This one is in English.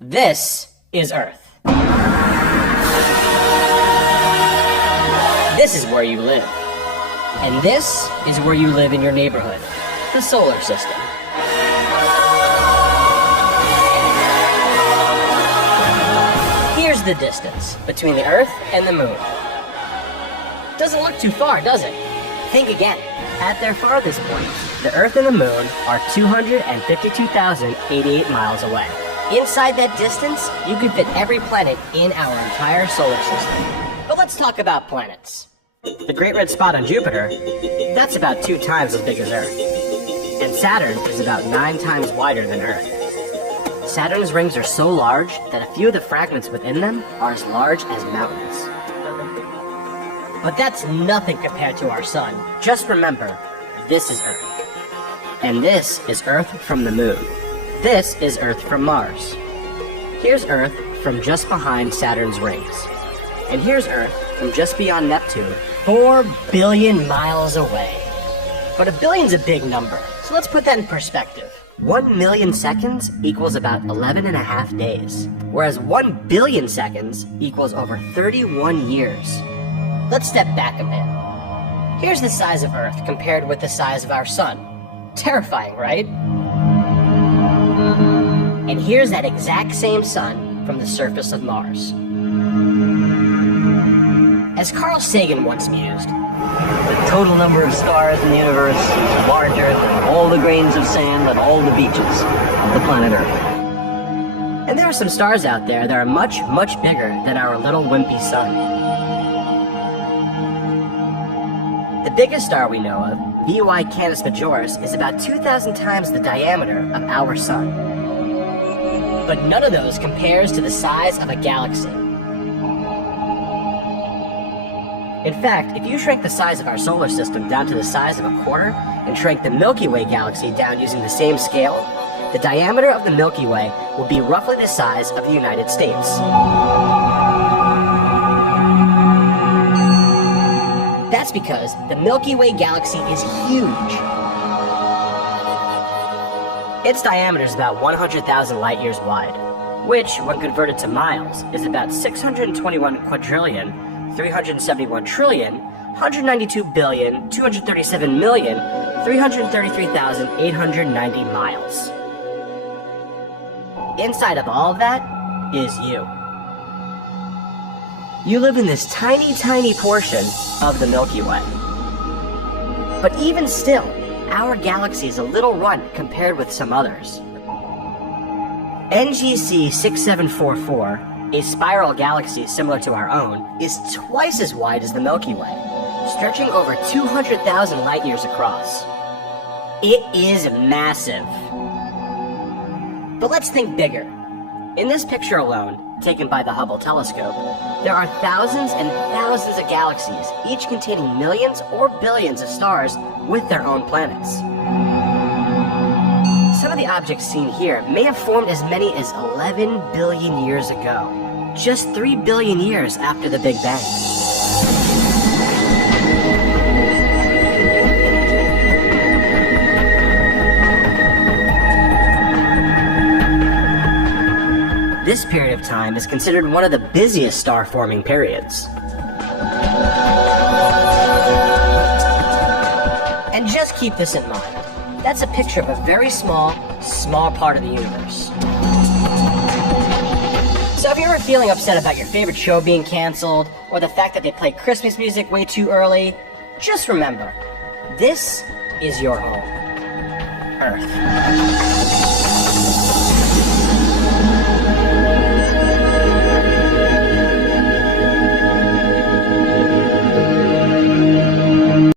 This is Earth. This is where you live. And this is where you live in your neighborhood, the solar system. Here's the distance between the Earth and the Moon. Doesn't look too far, does it? Think again. At their farthest point, the Earth and the Moon are 252,088 miles away. Inside that distance, you could fit every planet in our entire solar system. But let's talk about planets. The Great Red Spot on Jupiter, that's about 2 times as big as Earth. And Saturn is about 9 times wider than Earth. Saturn's rings are so large that a few of the fragments within them are as large as mountains. But that's nothing compared to our sun. Just remember, this is Earth. And this is Earth from the Moon. This is Earth from Mars. Here's Earth from just behind Saturn's rings. And here's Earth from just beyond Neptune, 4 billion miles away. But a billion's a big number, so let's put that in perspective. 1 million seconds equals about 11.5 days, whereas 1 billion seconds equals over 31 years. Let's step back a bit. Here's the size of Earth compared with the size of our sun. Terrifying, right? And here's that exact same sun from the surface of Mars. As Carl Sagan once mused, the total number of stars in the universe is larger than all the grains of sand on all the beaches of the planet Earth. And there are some stars out there that are much, much bigger than our little wimpy sun. The biggest star we know of, VY Canis Majoris, is about 2,000 times the diameter of our sun. But none of those compares to the size of a galaxy. In fact, if you shrink the size of our solar system down to the size of a quarter, and shrank the Milky Way galaxy down using the same scale, the diameter of the Milky Way will be roughly the size of the United States. That's because the Milky Way galaxy is huge. Its diameter is about 100,000 light years wide, which, when converted to miles, is about 621 quadrillion, 371 trillion, 192 billion, 237 million, 333,890 miles. Inside of all of that is you. You live in this tiny, tiny portion of the Milky Way. But even still, our galaxy is a little runt compared with some others. NGC 6744, a spiral galaxy similar to our own, is twice as wide as the Milky Way, stretching over 200,000 light years across. It is massive. But let's think bigger. In this picture alone, taken by the Hubble telescope, there are thousands and thousands of galaxies, each containing millions or billions of stars with their own planets. Some of the objects seen here may have formed as many as 11 billion years ago, just 3 billion years after the Big Bang. This period of time is considered one of the busiest star-forming periods. And just keep this in mind. That's a picture of a very small part of the universe. So if you're ever feeling upset about your favorite show being canceled, or the fact that they play Christmas music way too early, just remember, this is your home, Earth.